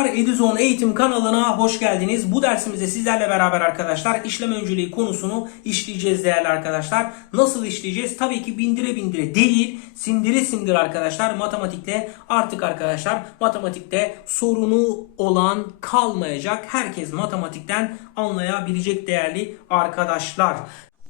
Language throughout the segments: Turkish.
Merhabalar Edizon Eğitim kanalına hoş geldiniz. Bu dersimizde sizlerle beraber arkadaşlar işlem önceliği konusunu işleyeceğiz değerli arkadaşlar. Nasıl işleyeceğiz? Tabii ki bindire bindire değil, sindire sindire arkadaşlar. Matematikte artık arkadaşlar matematikte sorunu olan kalmayacak. Herkes matematikten anlayabilecek değerli arkadaşlar.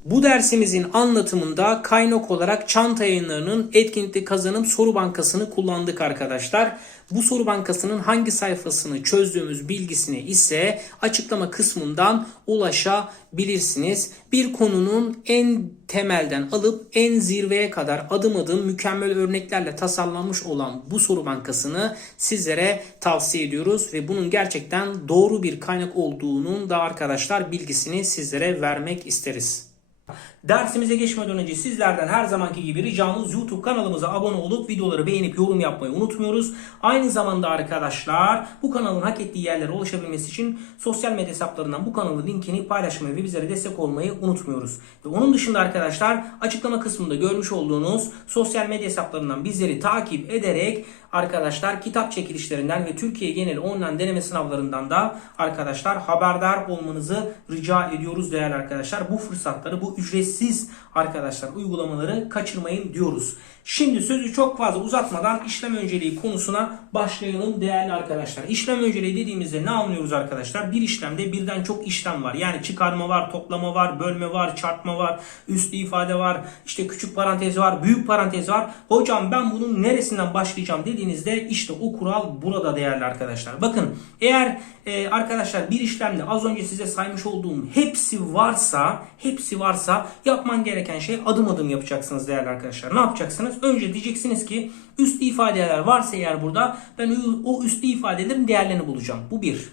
Bu dersimizin anlatımında kaynak olarak Çanta Yayınları'nın etkinlikte kazanım soru bankasını kullandık arkadaşlar. Bu soru bankasının hangi sayfasını çözdüğümüz bilgisine ise açıklama kısmından ulaşabilirsiniz. Bir konunun en temelden alıp en zirveye kadar adım adım mükemmel örneklerle tasarlanmış olan bu soru bankasını sizlere tavsiye ediyoruz ve bunun gerçekten doğru bir kaynak olduğunun da arkadaşlar bilgisini sizlere vermek isteriz. Dersimize geçmeden önce sizlerden her zamanki gibi ricamız YouTube kanalımıza abone olup videoları beğenip yorum yapmayı unutmuyoruz. Aynı zamanda arkadaşlar bu kanalın hak ettiği yerlere ulaşabilmesi için sosyal medya hesaplarından bu kanalın linkini paylaşmayı ve bizlere destek olmayı unutmuyoruz. Ve onun dışında arkadaşlar açıklama kısmında görmüş olduğunuz sosyal medya hesaplarından bizleri takip ederek arkadaşlar kitap çekilişlerinden ve Türkiye genel online deneme sınavlarından da arkadaşlar haberdar olmanızı rica ediyoruz değerli arkadaşlar. Bu fırsatları bu ücretsiz arkadaşlar uygulamaları kaçırmayın diyoruz. Şimdi sözü çok fazla uzatmadan işlem önceliği konusuna başlayalım değerli arkadaşlar. İşlem önceliği dediğimizde ne anlıyoruz arkadaşlar? Bir işlemde birden çok işlem var. Yani çıkarma var, toplama var, bölme var, çarpma var, üslü ifade var, işte küçük parantez var, büyük parantez var. Hocam ben bunun neresinden başlayacağım dediğinizde işte o kural burada değerli arkadaşlar. Bakın eğer e, arkadaşlar bir işlemde az önce size saymış olduğum hepsi varsa, hepsi varsa yapman gereken şey adım adım yapacaksınız değerli arkadaşlar. Ne yapacaksınız? Önce diyeceksiniz ki üslü ifadeler varsa eğer burada ben o üslü ifadelerin değerlerini bulacağım. Bu bir.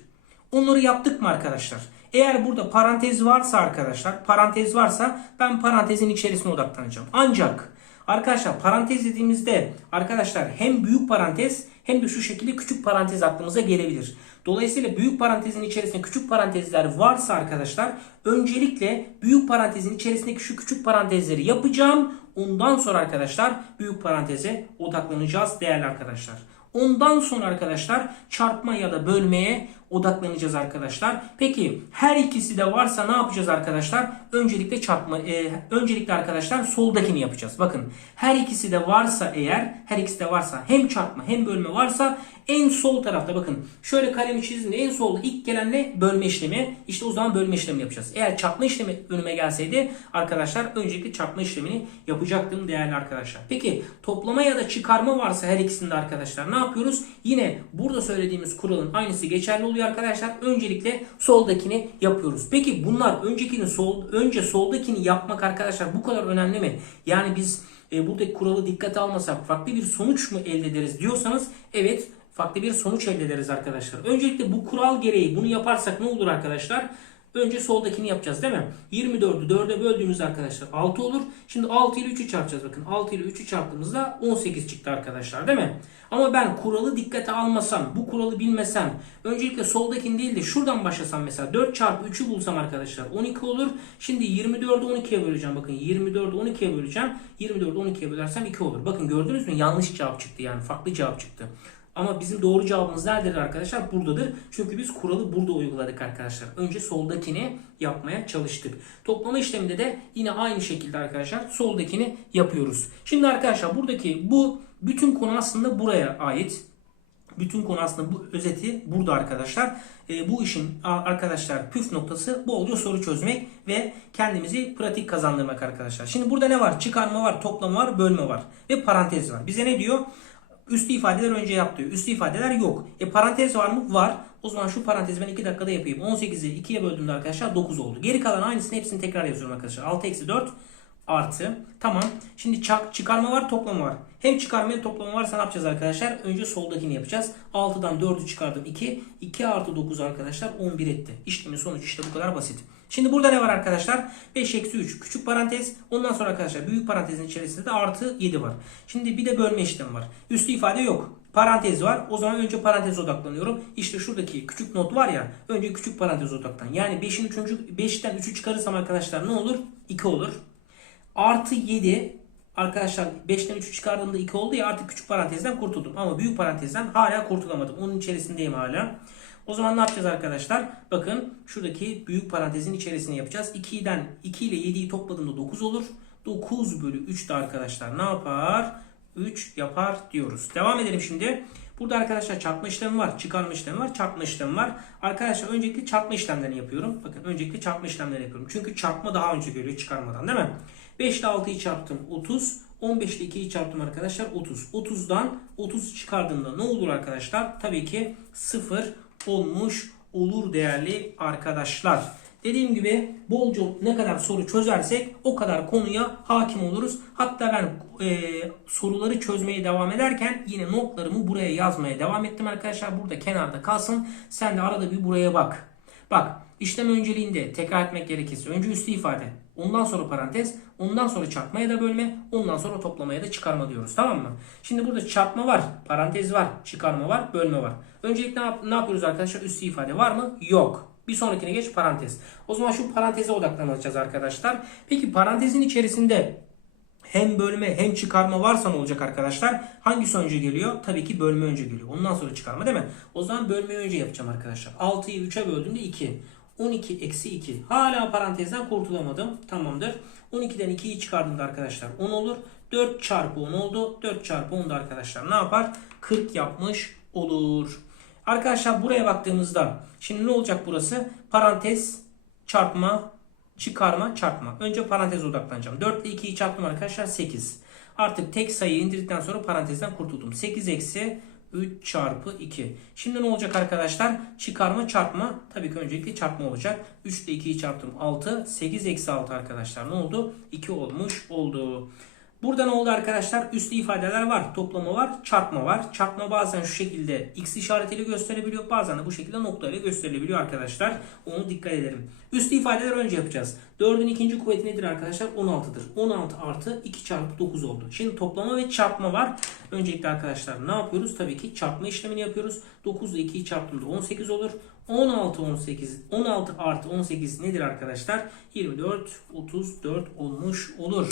Onları yaptık mı arkadaşlar? Eğer burada parantez varsa arkadaşlar, parantez varsa ben parantezin içerisine odaklanacağım. Ancak arkadaşlar parantez dediğimizde arkadaşlar hem büyük parantez hem de şu şekilde küçük parantez aklımıza gelebilir. Dolayısıyla büyük parantezin içerisinde küçük parantezler varsa arkadaşlar öncelikle büyük parantezin içerisindeki şu küçük parantezleri yapacağım. Ondan sonra arkadaşlar büyük paranteze odaklanacağız değerli arkadaşlar. Ondan sonra arkadaşlar çarpma ya da bölmeye odaklanacağız arkadaşlar. Peki her ikisi de varsa ne yapacağız arkadaşlar? Öncelikle çarpma e, öncelikle arkadaşlar soldakini yapacağız. Bakın her ikisi de varsa eğer her ikisi de varsa hem çarpma hem bölme varsa en sol tarafta bakın şöyle kalemi çizdiğimde en solda ilk gelen ne? Bölme işlemi. İşte o zaman bölme işlemi yapacağız. Eğer çarpma işlemi önüme gelseydi arkadaşlar öncelikle çarpma işlemini yapacaktım değerli arkadaşlar. Peki toplama ya da çıkarma varsa her ikisinde arkadaşlar ne yapıyoruz? Yine burada söylediğimiz kuralın aynısı geçerli oluyor arkadaşlar. Öncelikle soldakini yapıyoruz. Peki bunlar öncekini sol önce soldakini yapmak arkadaşlar bu kadar önemli mi? Yani biz e, buradaki kuralı dikkate almasak farklı bir sonuç mu elde ederiz diyorsanız evet farklı bir sonuç elde ederiz arkadaşlar. Öncelikle bu kural gereği bunu yaparsak ne olur arkadaşlar? Önce soldakini yapacağız değil mi? 24'ü 4'e böldüğümüzde arkadaşlar 6 olur. Şimdi 6 ile 3'ü çarpacağız bakın. 6 ile 3'ü çarptığımızda 18 çıktı arkadaşlar değil mi? Ama ben kuralı dikkate almasam, bu kuralı bilmesem, öncelikle soldakini değil de şuradan başlasam mesela 4 çarpı 3'ü bulsam arkadaşlar 12 olur. Şimdi 24'ü 12'ye böleceğim. Bakın 24'ü 12'ye böleceğim. 24'ü 12'ye bölersem 2 olur. Bakın gördünüz mü? Yanlış cevap çıktı yani. Farklı cevap çıktı. Ama bizim doğru cevabımız nerededir arkadaşlar? Buradadır. Çünkü biz kuralı burada uyguladık arkadaşlar. Önce soldakini yapmaya çalıştık. Toplama işleminde de yine aynı şekilde arkadaşlar soldakini yapıyoruz. Şimdi arkadaşlar buradaki bu bütün konu aslında buraya ait. Bütün konu aslında bu özeti burada arkadaşlar. E, bu işin arkadaşlar püf noktası bolca soru çözmek ve kendimizi pratik kazandırmak arkadaşlar. Şimdi burada ne var? Çıkarma var, toplama var, bölme var ve parantez var. Bize ne diyor? Üslü ifadeler önce yap diyor. Üslü ifadeler yok. E parantez var mı? Var. O zaman şu parantezi ben 2 dakikada yapayım. 18'i 2'ye böldüğümde arkadaşlar 9 oldu. Geri kalan aynısını hepsini tekrar yazıyorum arkadaşlar. 6 eksi 4 artı. Tamam. Şimdi çak, çıkarma var toplama var. Hem çıkarma hem toplama varsa ne yapacağız arkadaşlar? Önce soldakini yapacağız. 6'dan 4'ü çıkardım 2. 2 artı 9 arkadaşlar 11 etti. İşlemin sonucu işte bu kadar basit. Şimdi burada ne var arkadaşlar? 5 eksi 3 küçük parantez. Ondan sonra arkadaşlar büyük parantezin içerisinde de artı 7 var. Şimdi bir de bölme işlemi var. Üslü ifade yok. Parantez var. O zaman önce paranteze odaklanıyorum. İşte şuradaki küçük not var ya. Önce küçük parantez odaklan. Yani 5'in 3. 5'ten 3'ü çıkarırsam arkadaşlar ne olur? 2 olur. Artı 7 Arkadaşlar 5'ten 3'ü çıkardığımda 2 oldu ya artık küçük parantezden kurtuldum. Ama büyük parantezden hala kurtulamadım. Onun içerisindeyim hala. O zaman ne yapacağız arkadaşlar? Bakın şuradaki büyük parantezin içerisini yapacağız. 2'den 2 ile 7'yi topladığımda 9 olur. 9 bölü 3 de arkadaşlar ne yapar? 3 yapar diyoruz. Devam edelim şimdi. Burada arkadaşlar çarpma işlemi var, çıkarma işlemi var, çarpma işlemi var. Arkadaşlar öncelikle çarpma işlemlerini yapıyorum. Bakın öncelikle çarpma işlemlerini yapıyorum. Çünkü çarpma daha önce geliyor çıkarmadan değil mi? 5 ile 6'yı çarptım 30. 15 ile 2'yi çarptım arkadaşlar 30. 30'dan 30 çıkardığımda ne olur arkadaşlar? Tabii ki 0 olmuş olur değerli arkadaşlar. Dediğim gibi bolca ne kadar soru çözersek o kadar konuya hakim oluruz. Hatta ben e, soruları çözmeye devam ederken yine notlarımı buraya yazmaya devam ettim arkadaşlar. Burada kenarda kalsın. Sen de arada bir buraya bak. Bak işlem önceliğinde tekrar etmek gerekirse önce üstü ifade, ondan sonra parantez, ondan sonra çarpmaya da bölme, ondan sonra toplamaya da çıkarma diyoruz. Tamam mı? Şimdi burada çarpma var, parantez var, çıkarma var, bölme var. Öncelikle ne, yap- ne yapıyoruz arkadaşlar? Üstü ifade var mı? Yok. Bir sonrakine geç parantez. O zaman şu paranteze odaklanacağız arkadaşlar. Peki parantezin içerisinde hem bölme hem çıkarma varsa ne olacak arkadaşlar? Hangisi önce geliyor? Tabii ki bölme önce geliyor. Ondan sonra çıkarma değil mi? O zaman bölmeyi önce yapacağım arkadaşlar. 6'yı 3'e böldüğümde 2. 12 eksi 2. Hala parantezden kurtulamadım. Tamamdır. 12'den 2'yi çıkardığımda arkadaşlar 10 olur. 4 çarpı 10 oldu. 4 çarpı 10 da arkadaşlar ne yapar? 40 yapmış olur. Arkadaşlar buraya baktığımızda şimdi ne olacak burası? Parantez, çarpma, çıkarma, çarpma. Önce paranteze odaklanacağım. 4 ile 2'yi çarptım arkadaşlar 8. Artık tek sayıyı indirdikten sonra parantezden kurtuldum. 8 eksi 3 çarpı 2. Şimdi ne olacak arkadaşlar? Çıkarma çarpma. Tabii ki öncelikle çarpma olacak. 3 ile 2'yi çarptım 6. 8 eksi 6 arkadaşlar ne oldu? 2 olmuş oldu. Burada ne oldu arkadaşlar? Üslü ifadeler var. Toplama var. Çarpma var. Çarpma bazen şu şekilde x işaretiyle gösterebiliyor. Bazen de bu şekilde noktayla gösterilebiliyor arkadaşlar. Onu dikkat edelim. Üslü ifadeler önce yapacağız. 4'ün ikinci kuvveti nedir arkadaşlar? 16'dır. 16 artı 2 çarpı 9 oldu. Şimdi toplama ve çarpma var. Öncelikle arkadaşlar ne yapıyoruz? Tabii ki çarpma işlemini yapıyoruz. 9 ile 2'yi çarptığımda 18 olur. 16 18 16 artı 18 nedir arkadaşlar? 24 34 olmuş olur.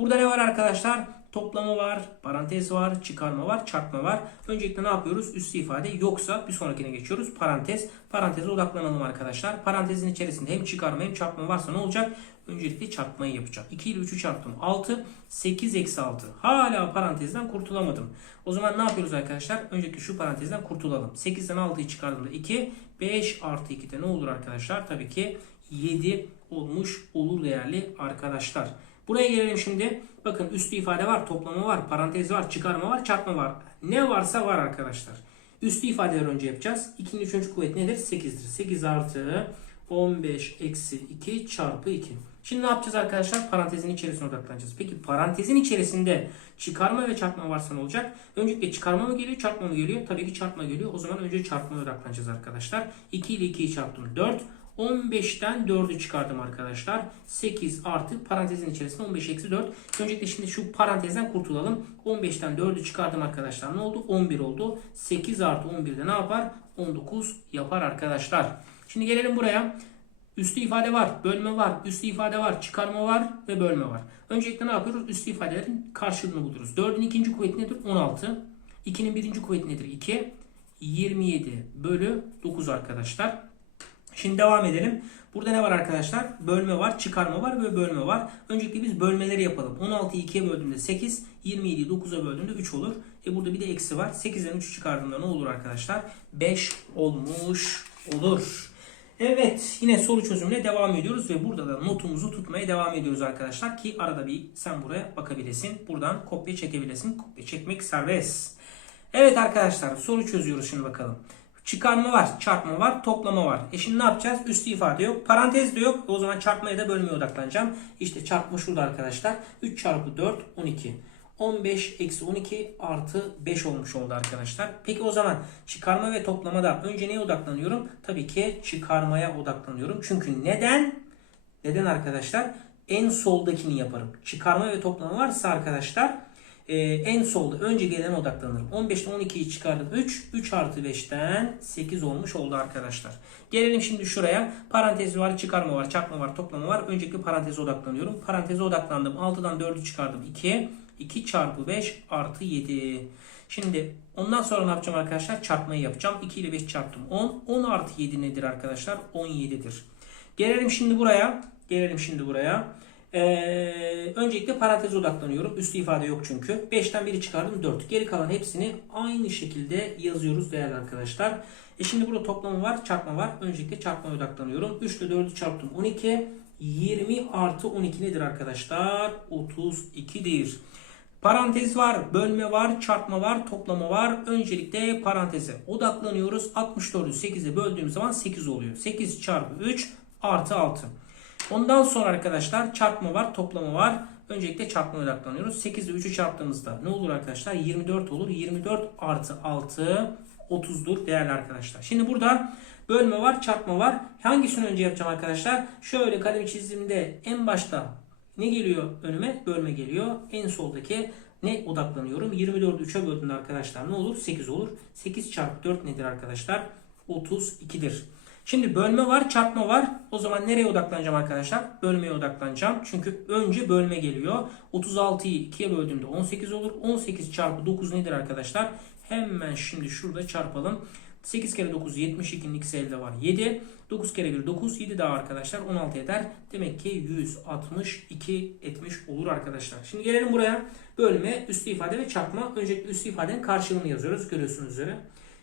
Burada ne var arkadaşlar? Toplama var, parantez var, çıkarma var, çarpma var. Öncelikle ne yapıyoruz? Üstü ifade yoksa bir sonrakine geçiyoruz. Parantez. Paranteze odaklanalım arkadaşlar. Parantezin içerisinde hem çıkarma hem çarpma varsa ne olacak? Öncelikle çarpmayı yapacağım. 2 ile 3'ü çarptım. 6. 8 eksi 6. Hala parantezden kurtulamadım. O zaman ne yapıyoruz arkadaşlar? Öncelikle şu parantezden kurtulalım. 8'den 6'yı çıkardığımda 2. 5 artı 2'de ne olur arkadaşlar? Tabii ki 7 olmuş olur değerli arkadaşlar. Buraya gelelim şimdi. Bakın üstü ifade var, toplama var, parantez var, çıkarma var, çarpma var. Ne varsa var arkadaşlar. Üstü ifadeleri önce yapacağız. 2'nin 3. kuvveti nedir? 8'dir. 8 artı 15 eksi 2 çarpı 2. Şimdi ne yapacağız arkadaşlar? Parantezin içerisine odaklanacağız. Peki parantezin içerisinde çıkarma ve çarpma varsa ne olacak? Öncelikle çıkarma mı geliyor, çarpma mı geliyor? Tabii ki çarpma geliyor. O zaman önce çarpmaya odaklanacağız arkadaşlar. 2 ile 2'yi çarptım 4. 15'ten 4'ü çıkardım arkadaşlar. 8 artı parantezin içerisinde 15 eksi 4. Öncelikle şimdi şu parantezden kurtulalım. 15'ten 4'ü çıkardım arkadaşlar. Ne oldu? 11 oldu. 8 artı 11 de ne yapar? 19 yapar arkadaşlar. Şimdi gelelim buraya. Üstü ifade var, bölme var, üstü ifade var, çıkarma var ve bölme var. Öncelikle ne yapıyoruz? Üstü ifadelerin karşılığını buluruz. 4'ün ikinci kuvveti nedir? 16. 2'nin birinci kuvveti nedir? 2. 27 bölü 9 arkadaşlar. Şimdi devam edelim. Burada ne var arkadaşlar? Bölme var, çıkarma var ve bölme var. Öncelikle biz bölmeleri yapalım. 16'yı 2'ye böldüğümde 8, 27'yi 9'a böldüğümde 3 olur. E burada bir de eksi var. 8'den 3'ü çıkardığımda ne olur arkadaşlar? 5 olmuş olur. Evet yine soru çözümüne devam ediyoruz ve burada da notumuzu tutmaya devam ediyoruz arkadaşlar ki arada bir sen buraya bakabilesin. Buradan kopya çekebilesin. Kopya çekmek serbest. Evet arkadaşlar soru çözüyoruz şimdi bakalım. Çıkarma var, çarpma var, toplama var. E şimdi ne yapacağız? Üstü ifade yok. Parantez de yok. O zaman çarpmaya da bölmeye odaklanacağım. İşte çarpma şurada arkadaşlar. 3 çarpı 4 12. 15 eksi 12 artı 5 olmuş oldu arkadaşlar. Peki o zaman çıkarma ve toplamada önce neye odaklanıyorum? Tabii ki çıkarmaya odaklanıyorum. Çünkü neden? Neden arkadaşlar? En soldakini yaparım. Çıkarma ve toplama varsa arkadaşlar Ee, en solda önce gelene odaklanırım. 15'ten 12'yi çıkardım 3. 3 artı 5'ten 8 olmuş oldu arkadaşlar. Gelelim şimdi şuraya. Parantez var, çıkarma var, çarpma var, toplama var. Öncelikle paranteze odaklanıyorum. Paranteze odaklandım. 6'dan 4'ü çıkardım 2. 2 çarpı 5 artı 7. Şimdi ondan sonra ne yapacağım arkadaşlar? Çarpmayı yapacağım. 2 ile 5 çarptım 10. 10 artı 7 nedir arkadaşlar? 17'dir. Gelelim şimdi buraya. Gelelim şimdi buraya. Ee, öncelikle paranteze odaklanıyorum. Üstü ifade yok çünkü. 5'ten 1'i çıkardım 4. Geri kalan hepsini aynı şekilde yazıyoruz değerli arkadaşlar. E şimdi burada toplamı var, çarpma var. Öncelikle çarpmaya odaklanıyorum. 3 ile 4'ü çarptım 12. 20 artı 12 nedir arkadaşlar? 32'dir. Parantez var, bölme var, çarpma var, toplama var. Öncelikle paranteze odaklanıyoruz. 64'ü 8'e böldüğüm zaman 8 oluyor. 8 çarpı 3 artı 6. Ondan sonra arkadaşlar çarpma var, toplama var. Öncelikle çarpmaya odaklanıyoruz. 8 ile 3'ü çarptığımızda ne olur arkadaşlar? 24 olur. 24 artı 6 30'dur değerli arkadaşlar. Şimdi burada bölme var, çarpma var. Hangisini önce yapacağım arkadaşlar? Şöyle kalemi çizdiğimde en başta ne geliyor önüme? Bölme geliyor. En soldaki ne odaklanıyorum? 24'ü 3'e böldüğümde arkadaşlar ne olur? 8 olur. 8 çarpı 4 nedir arkadaşlar? 32'dir. Şimdi bölme var, çarpma var. O zaman nereye odaklanacağım arkadaşlar? Bölmeye odaklanacağım. Çünkü önce bölme geliyor. 36'yı 2'ye böldüğümde 18 olur. 18 çarpı 9 nedir arkadaşlar? Hemen şimdi şurada çarpalım. 8 kere 9 72'nin ikisi elde var 7. 9 kere 1 9 7 daha arkadaşlar 16 eder. Demek ki 162 etmiş olur arkadaşlar. Şimdi gelelim buraya. Bölme, üstü ifade ve çarpma. Öncelikle üstü ifadenin karşılığını yazıyoruz. Görüyorsunuz üzere.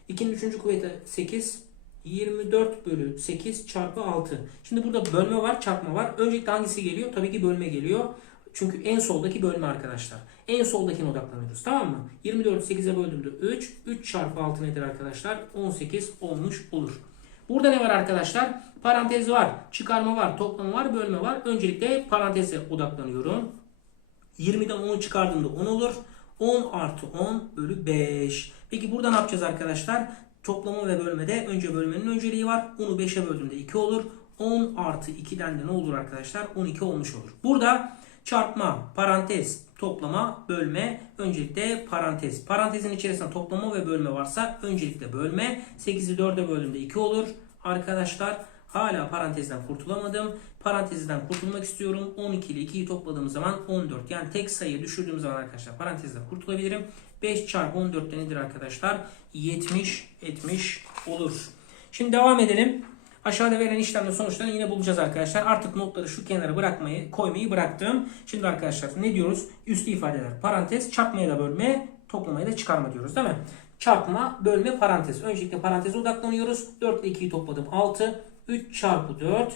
2'nin 3. kuvveti 8. 24 bölü 8 çarpı 6. Şimdi burada bölme var, çarpma var. Öncelikle hangisi geliyor? Tabii ki bölme geliyor. Çünkü en soldaki bölme arkadaşlar. En soldakine odaklanıyoruz. Tamam mı? 24'ü 8'e böldüğümde 3. 3 çarpı 6 nedir arkadaşlar? 18 olmuş olur. Burada ne var arkadaşlar? Parantez var, çıkarma var, toplama var, bölme var. Öncelikle paranteze odaklanıyorum. 20'den 10'u çıkardığımda 10 olur. 10 artı 10 bölü 5. Peki burada ne yapacağız arkadaşlar? Toplama ve bölmede önce bölmenin önceliği var. 10'u 5'e böldüğümde 2 olur. 10 artı 2'den de ne olur arkadaşlar? 12 olmuş olur. Burada çarpma, parantez, toplama, bölme, öncelikle parantez. Parantezin içerisinde toplama ve bölme varsa öncelikle bölme. 8'i 4'e böldüğümde 2 olur. Arkadaşlar hala parantezden kurtulamadım. Parantezden kurtulmak istiyorum. 12 ile 2'yi topladığım zaman 14. Yani tek sayıyı düşürdüğüm zaman arkadaşlar parantezden kurtulabilirim. 5 çarpı 14 de nedir arkadaşlar? 70 etmiş olur. Şimdi devam edelim. Aşağıda verilen işlemle sonuçlarını yine bulacağız arkadaşlar. Artık notları şu kenara bırakmayı, koymayı bıraktım. Şimdi arkadaşlar ne diyoruz? Üstü ifadeler parantez, çarpmaya da bölme, toplamaya da çıkarma diyoruz değil mi? Çarpma, bölme, parantez. Öncelikle paranteze odaklanıyoruz. 4 ile 2'yi topladım 6. 3 çarpı 4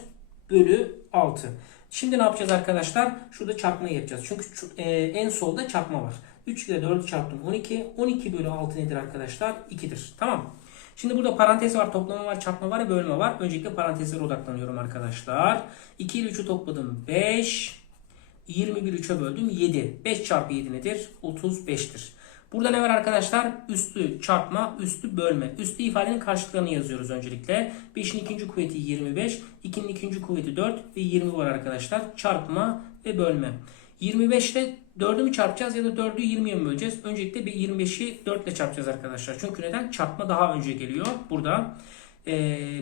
bölü 6. Şimdi ne yapacağız arkadaşlar? Şurada çarpmayı yapacağız. Çünkü e, en solda çarpma var. 3 ile 4'ü çarptım 12. 12 bölü 6 nedir arkadaşlar? 2'dir. Tamam? Şimdi burada parantez var, toplama var, çarpma var, bölme var. Öncelikle parantezlere odaklanıyorum arkadaşlar. 2 ile 3'ü topladım 5. 21 3'e böldüm 7. 5 çarpı 7 nedir? 35'tir. Burada ne var arkadaşlar? Üstü çarpma, üstü bölme. Üstü ifadenin karşılıklarını yazıyoruz öncelikle. 5'in ikinci kuvveti 25, 2'nin ikinci kuvveti 4 ve 20 var arkadaşlar. Çarpma ve bölme. 25 ile 4'ü mü çarpacağız ya da 4'ü 20'ye mi böleceğiz? Öncelikle bir 25'i 4 ile çarpacağız arkadaşlar. Çünkü neden? Çarpma daha önce geliyor. Burada e,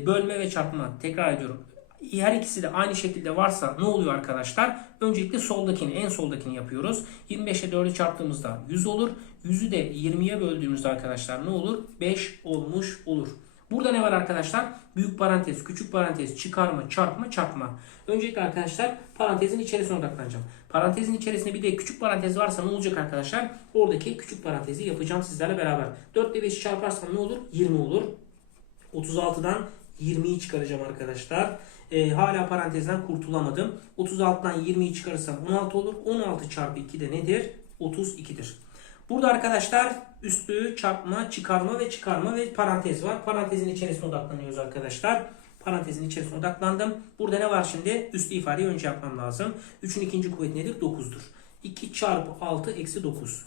bölme ve çarpma tekrar ediyorum. Her ikisi de aynı şekilde varsa ne oluyor arkadaşlar? Öncelikle soldakini, en soldakini yapıyoruz. 25 ile 4'ü çarptığımızda 100 olur. 100'ü de 20'ye böldüğümüzde arkadaşlar ne olur? 5 olmuş olur. Burada ne var arkadaşlar? Büyük parantez, küçük parantez, çıkarma, çarpma, çarpma. Öncelikle arkadaşlar parantezin içerisine odaklanacağım. Parantezin içerisinde bir de küçük parantez varsa ne olacak arkadaşlar? Oradaki küçük parantezi yapacağım sizlerle beraber. 4 ile 5'i çarparsam ne olur? 20 olur. 36'dan 20'yi çıkaracağım arkadaşlar. Ee, hala parantezden kurtulamadım. 36'dan 20'yi çıkarırsam 16 olur. 16 çarpı 2 de nedir? 32'dir. Burada arkadaşlar üstü çarpma, çıkarma ve çıkarma ve parantez var. Parantezin içerisine odaklanıyoruz arkadaşlar. Parantezin içerisine odaklandım. Burada ne var şimdi? Üstü ifadeyi önce yapmam lazım. 3'ün ikinci kuvveti nedir? 9'dur. 2 çarpı 6 eksi 9.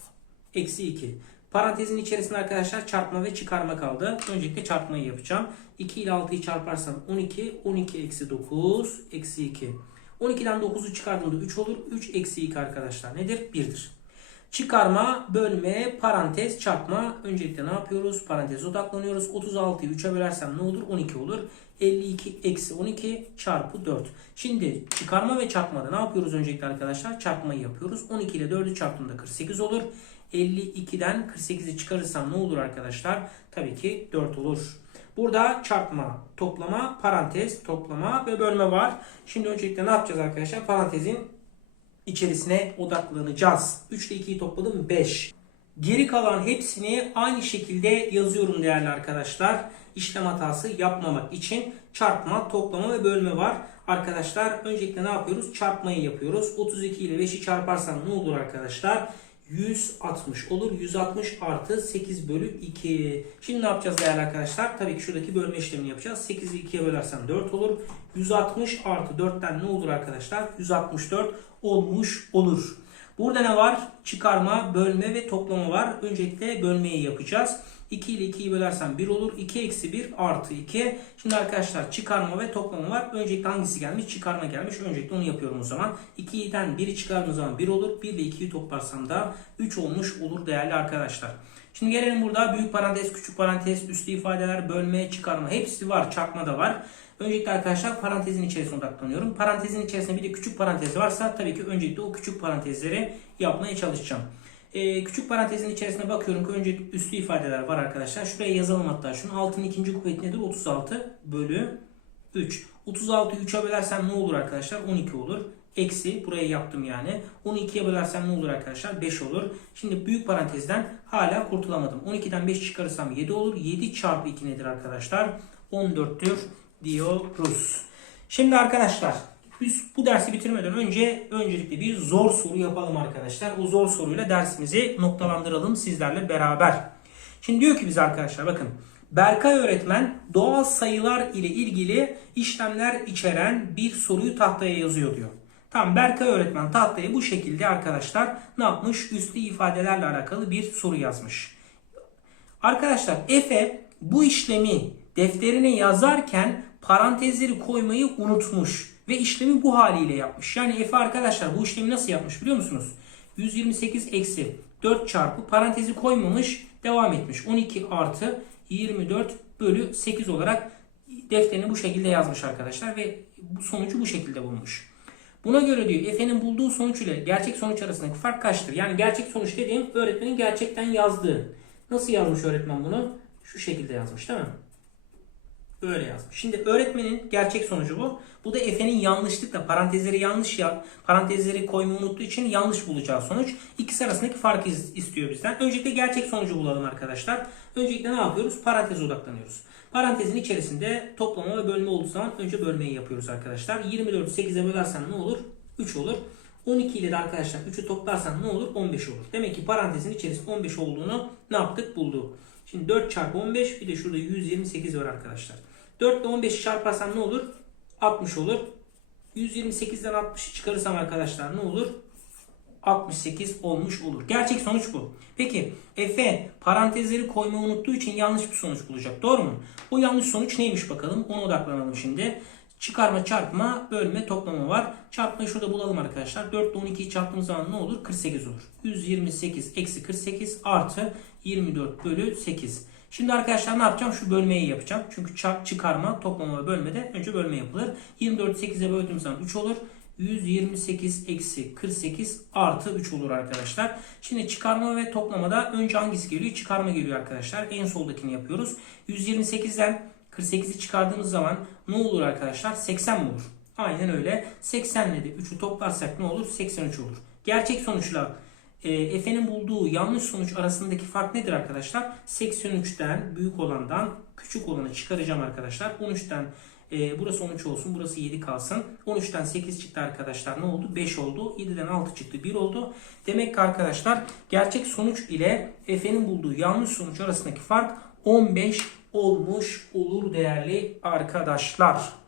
Eksi 2. Parantezin içerisinde arkadaşlar çarpma ve çıkarma kaldı. Öncelikle çarpmayı yapacağım. 2 ile 6'yı çarparsam 12. 12 eksi 9 eksi 2. 12'den 9'u çıkardığımda 3 olur. 3 eksi 2 arkadaşlar nedir? 1'dir. Çıkarma, bölme, parantez, çarpma. Öncelikle ne yapıyoruz? Paranteze odaklanıyoruz. 36'yı 3'e bölersem ne olur? 12 olur. 52 eksi 12 çarpı 4. Şimdi çıkarma ve çarpmada ne yapıyoruz öncelikle arkadaşlar? Çarpmayı yapıyoruz. 12 ile 4'ü çarptığımda 48 olur. 52'den 48'i çıkarırsam ne olur arkadaşlar? Tabii ki 4 olur. Burada çarpma, toplama, parantez, toplama ve bölme var. Şimdi öncelikle ne yapacağız arkadaşlar? Parantezin içerisine odaklanacağız. 3 ile 2'yi topladım 5. Geri kalan hepsini aynı şekilde yazıyorum değerli arkadaşlar. İşlem hatası yapmamak için çarpma, toplama ve bölme var. Arkadaşlar öncelikle ne yapıyoruz? Çarpmayı yapıyoruz. 32 ile 5'i çarparsam ne olur arkadaşlar? 160 olur. 160 artı 8 bölü 2. Şimdi ne yapacağız değerli arkadaşlar? Tabii ki şuradaki bölme işlemini yapacağız. 8'i 2'ye bölersem 4 olur. 160 artı 4'ten ne olur arkadaşlar? 164 olmuş olur. Burada ne var? Çıkarma, bölme ve toplama var. Öncelikle bölmeyi yapacağız. 2 ile 2'yi bölersem 1 olur. 2 eksi 1 artı 2. Şimdi arkadaşlar çıkarma ve toplama var. Öncelikle hangisi gelmiş? Çıkarma gelmiş. Öncelikle onu yapıyorum o zaman. 2'den 1'i çıkardığım zaman 1 olur. 1 ile 2'yi toplarsam da 3 olmuş olur değerli arkadaşlar. Şimdi gelelim burada büyük parantez, küçük parantez, üslü ifadeler, bölme, çıkarma hepsi var. Çarpma da var. Öncelikle arkadaşlar parantezin içerisine odaklanıyorum. Parantezin içerisinde bir de küçük parantez varsa tabii ki öncelikle o küçük parantezleri yapmaya çalışacağım. Ee, küçük parantezin içerisine bakıyorum ki önce üslü ifadeler var arkadaşlar. Şuraya yazalım hatta şunu. Altının ikinci kuvveti nedir? 36 bölü 3. 36'yı 3'e bölersem ne olur arkadaşlar? 12 olur. Eksi buraya yaptım yani. 12'ye bölersem ne olur arkadaşlar? 5 olur. Şimdi büyük parantezden hala kurtulamadım. 12'den 5 çıkarırsam 7 olur. 7 çarpı 2 nedir arkadaşlar? 14'tür diyoruz. Şimdi arkadaşlar biz bu dersi bitirmeden önce öncelikle bir zor soru yapalım arkadaşlar. O zor soruyla dersimizi noktalandıralım sizlerle beraber. Şimdi diyor ki biz arkadaşlar bakın. Berkay öğretmen doğal sayılar ile ilgili işlemler içeren bir soruyu tahtaya yazıyor diyor. Tamam Berkay öğretmen tahtaya bu şekilde arkadaşlar ne yapmış? Üslü ifadelerle alakalı bir soru yazmış. Arkadaşlar Efe bu işlemi defterine yazarken parantezleri koymayı unutmuş ve işlemi bu haliyle yapmış. Yani Efe arkadaşlar bu işlemi nasıl yapmış biliyor musunuz? 128 eksi 4 çarpı parantezi koymamış devam etmiş. 12 artı 24 bölü 8 olarak defterini bu şekilde yazmış arkadaşlar ve bu sonucu bu şekilde bulmuş. Buna göre diyor Efe'nin bulduğu sonuç ile gerçek sonuç arasındaki fark kaçtır? Yani gerçek sonuç dediğim öğretmenin gerçekten yazdığı. Nasıl yazmış öğretmen bunu? Şu şekilde yazmış değil mi? Böyle yazmış. Şimdi öğretmenin gerçek sonucu bu. Bu da Efe'nin yanlışlıkla parantezleri yanlış ya parantezleri koymayı unuttuğu için yanlış bulacağı sonuç. İkisi arasındaki farkı istiyor bizden. Öncelikle gerçek sonucu bulalım arkadaşlar. Öncelikle ne yapıyoruz? Paranteze odaklanıyoruz. Parantezin içerisinde toplama ve bölme olduğu zaman önce bölmeyi yapıyoruz arkadaşlar. 24'ü 8'e bölersen ne olur? 3 olur. 12 ile de arkadaşlar 3'ü toplarsan ne olur? 15 olur. Demek ki parantezin içerisinde 15 olduğunu ne yaptık? Bulduk. Şimdi 4 çarpı 15 bir de şurada 128 var arkadaşlar. 4 ile 15'i çarparsam ne olur? 60 olur. 128'den 60'ı çıkarırsam arkadaşlar ne olur? 68 olmuş olur. Gerçek sonuç bu. Peki Efe parantezleri koymayı unuttuğu için yanlış bir sonuç bulacak. Doğru mu? O yanlış sonuç neymiş bakalım. Ona odaklanalım şimdi. Çıkarma, çarpma, bölme, toplama var. Çarpmayı şurada bulalım arkadaşlar. 4 ile 12'yi çarptığımız zaman ne olur? 48 olur. 128 eksi 48 artı 24 bölü 8. Şimdi arkadaşlar ne yapacağım? Şu bölmeyi yapacağım. Çünkü çarp, çıkarma, toplama ve bölmede önce bölme yapılır. 24 8'e böldüğüm zaman 3 olur. 128 eksi 48 artı 3 olur arkadaşlar. Şimdi çıkarma ve toplamada önce hangisi geliyor? Çıkarma geliyor arkadaşlar. En soldakini yapıyoruz. 128'den 48'i çıkardığımız zaman ne olur arkadaşlar? 80 mi olur? Aynen öyle. 80 ile de 3'ü toplarsak ne olur? 83 olur. Gerçek sonuçla e, Efe'nin bulduğu yanlış sonuç arasındaki fark nedir arkadaşlar? 83'ten büyük olandan küçük olanı çıkaracağım arkadaşlar. 13'ten e, burası 13 olsun. Burası 7 kalsın. 13'ten 8 çıktı arkadaşlar. Ne oldu? 5 oldu. 7'den 6 çıktı. 1 oldu. Demek ki arkadaşlar gerçek sonuç ile Efe'nin bulduğu yanlış sonuç arasındaki fark 15 olmuş olur değerli arkadaşlar.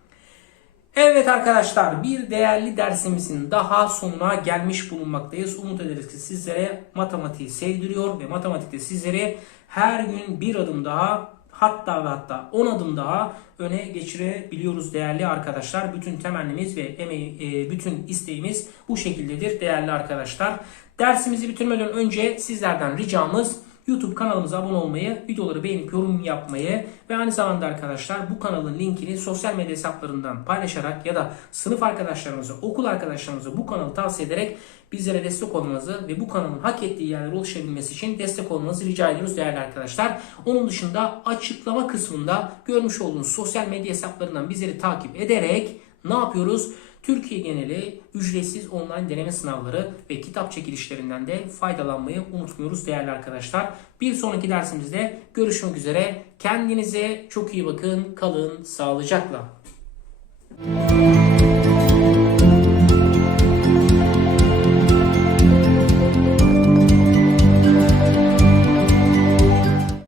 Evet arkadaşlar bir değerli dersimizin daha sonuna gelmiş bulunmaktayız. Umut ederiz ki sizlere matematiği sevdiriyor ve matematikte sizlere her gün bir adım daha hatta ve hatta 10 adım daha öne geçirebiliyoruz değerli arkadaşlar. Bütün temennimiz ve emeği, e, bütün isteğimiz bu şekildedir değerli arkadaşlar. Dersimizi bitirmeden önce sizlerden ricamız YouTube kanalımıza abone olmayı, videoları beğenip yorum yapmayı ve aynı zamanda arkadaşlar bu kanalın linkini sosyal medya hesaplarından paylaşarak ya da sınıf arkadaşlarınıza, okul arkadaşlarınıza bu kanalı tavsiye ederek bizlere destek olmanızı ve bu kanalın hak ettiği yerlere ulaşabilmesi için destek olmanızı rica ediyoruz değerli arkadaşlar. Onun dışında açıklama kısmında görmüş olduğunuz sosyal medya hesaplarından bizleri takip ederek ne yapıyoruz? Türkiye geneli ücretsiz online deneme sınavları ve kitap çekilişlerinden de faydalanmayı unutmuyoruz değerli arkadaşlar. Bir sonraki dersimizde görüşmek üzere. Kendinize çok iyi bakın. Kalın sağlıcakla. Müzik